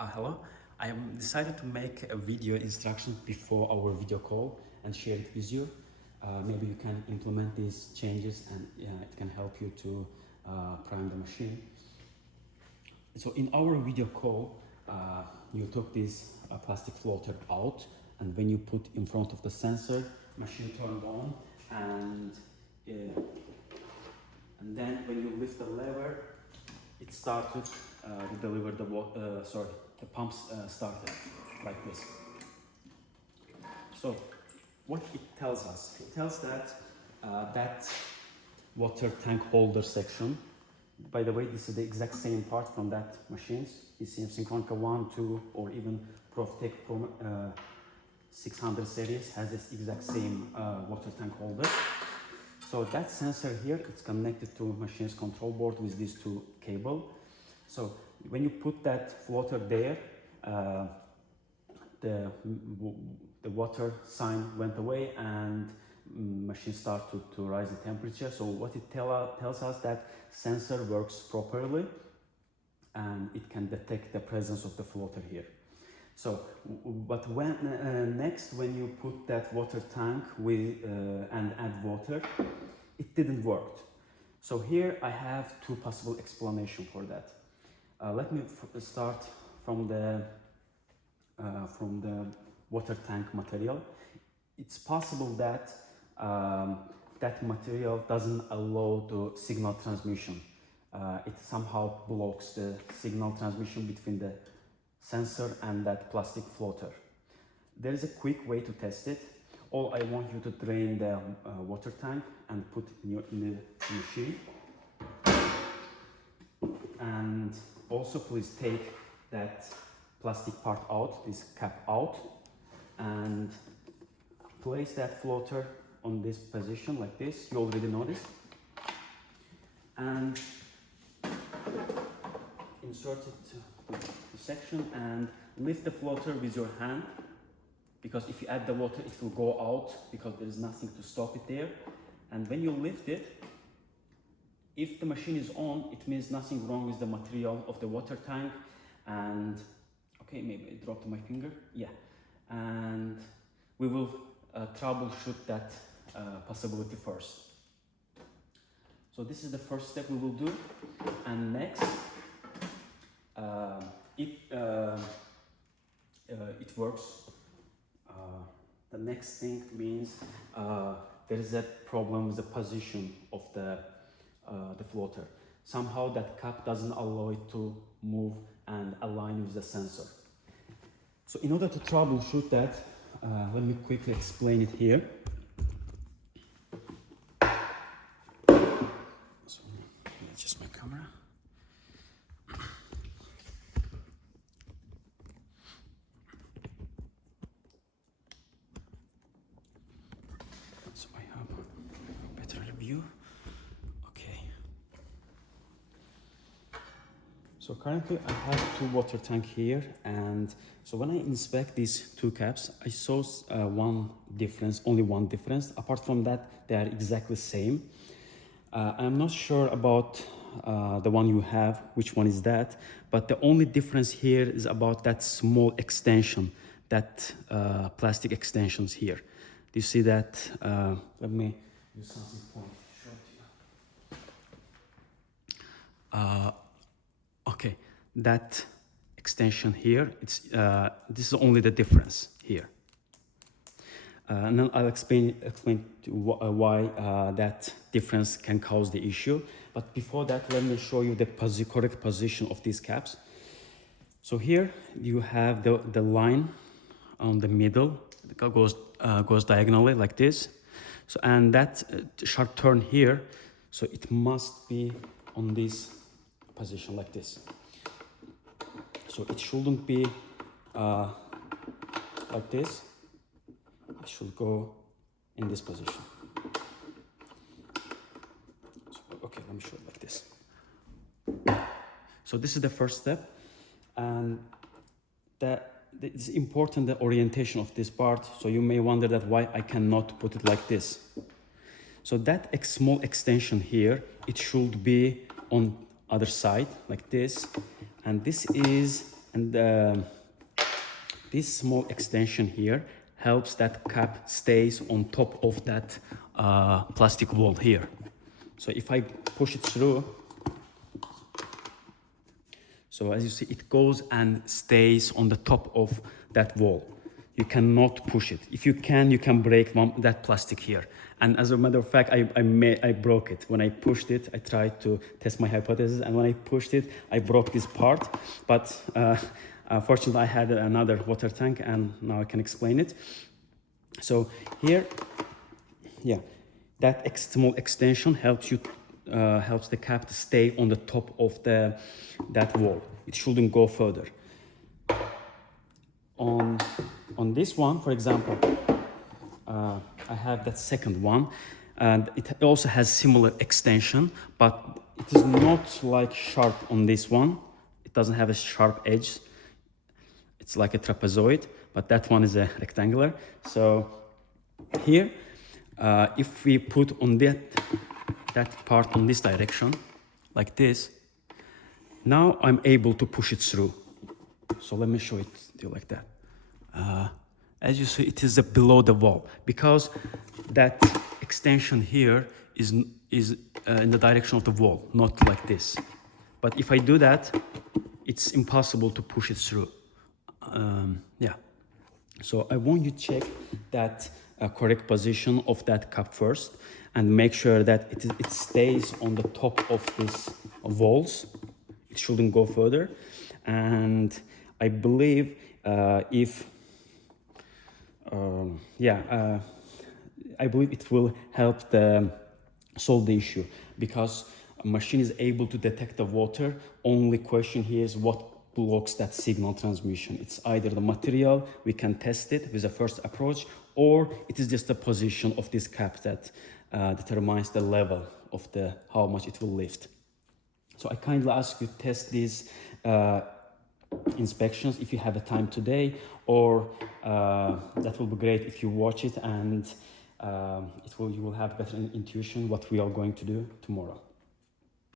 Hello, I decided to make a video instruction before our video call and share it with you. Maybe you can implement these changes and it can help you to prime the machine. So in our video call, you took this plastic floater out, and when you put in front of the sensor, machine turned on, and then when you lift the lever, it started to deliver the pumps started like this. So what it tells us? It tells that that water tank holder section, by the way, this is the exact same part from that machines, ECM Synchronika 1, 2, or even ProfTech Pro 600 series has this exact same water tank holder. So that sensor here, it's connected to machine's control board with these two cables. So when you put that floater there, the water sign went away and machine started to rise the temperature. So what it tells us that sensor works properly and it can detect the presence of the floater here. So, but when next when you put that water tank with and add water, it didn't work. So here I have two possible explanations for that. Let me start from the water tank material. It's possible that that material doesn't allow the signal transmission. It somehow blocks the signal transmission between the sensor and that plastic floater. There is a quick way to test it. All I want you to drain the water tank and put in the machine. And also please take that plastic part out, this cap out, and place that floater on this position like this. You already know this. And insert it to the section and lift the floater with your hand, because if you add the water it will go out because there is nothing to stop it there. And when you lift it, if the machine is on, it means nothing wrong with the material of the water tank. And okay, maybe I dropped my finger, yeah. And we will troubleshoot that possibility first. So this is the first step we will do. And next, if it works, the next thing means there is a problem with the position of the floater. Somehow that cap doesn't allow it to move and align with the sensor. So in order to troubleshoot that, let me quickly explain it here. So let me adjust my camera. So I have a better view. Okay. So currently I have two water tank here, and so when I inspect these two caps, I saw one difference, only one difference. Apart from that, they are exactly the same. I'm not sure about the one you have, which one is that, but the only difference here is about that small extension, that plastic extensions here. Do you see that? Let me use something to show it to you. Okay, that extension here, it's this is only the difference here. And then I'll explain why that difference can cause the issue. But before that, let me show you the correct position of these caps. So here you have the line on the middle, it goes diagonally like this. So, and that sharp turn here, so it must be on this position like this. So it shouldn't be like this. It should go in this position. So, okay, let me show it like this. So this is the first step, and it's important, the orientation of this part. So you may wonder that why I cannot put it like this. So that small extension here, it should be on other side like this, and this is And this small extension here helps that cap stays on top of that plastic wall here. So if I push it through, so as you see, it goes and stays on the top of that wall. You cannot push it. If you can break that plastic here. And as a matter of fact, I broke it. When I pushed it, I tried to test my hypothesis, and when I pushed it, I broke this part. But fortunately, I had another water tank, and now I can explain it. So here, yeah, that small extension helps the cap to stay on the top of that wall. It shouldn't go further. On this one, for example, I have that second one, and it also has similar extension, but it is not like sharp on this one. It doesn't have a sharp edge. It's like a trapezoid, but that one is a rectangular. So here, if we put on that part on this direction, like this, now I'm able to push it through. So let me show it to you like that. As you see, it is below the wall, because that extension here is in the direction of the wall, not like this. But if I do that, it's impossible to push it through. Yeah. So I want you to check that correct position of that cup first, and make sure that it stays on the top of these walls. It shouldn't go further. And I believe I believe it will help solve the issue, because a machine is able to detect the water. Only question here is what blocks that signal transmission. It's either the material, we can test it with the first approach, or it is just the position of this cap that determines the level of how much it will lift. So I kindly ask you to test these inspections if you have the time today, or that will be great if you watch it, and you will have better intuition what we are going to do tomorrow.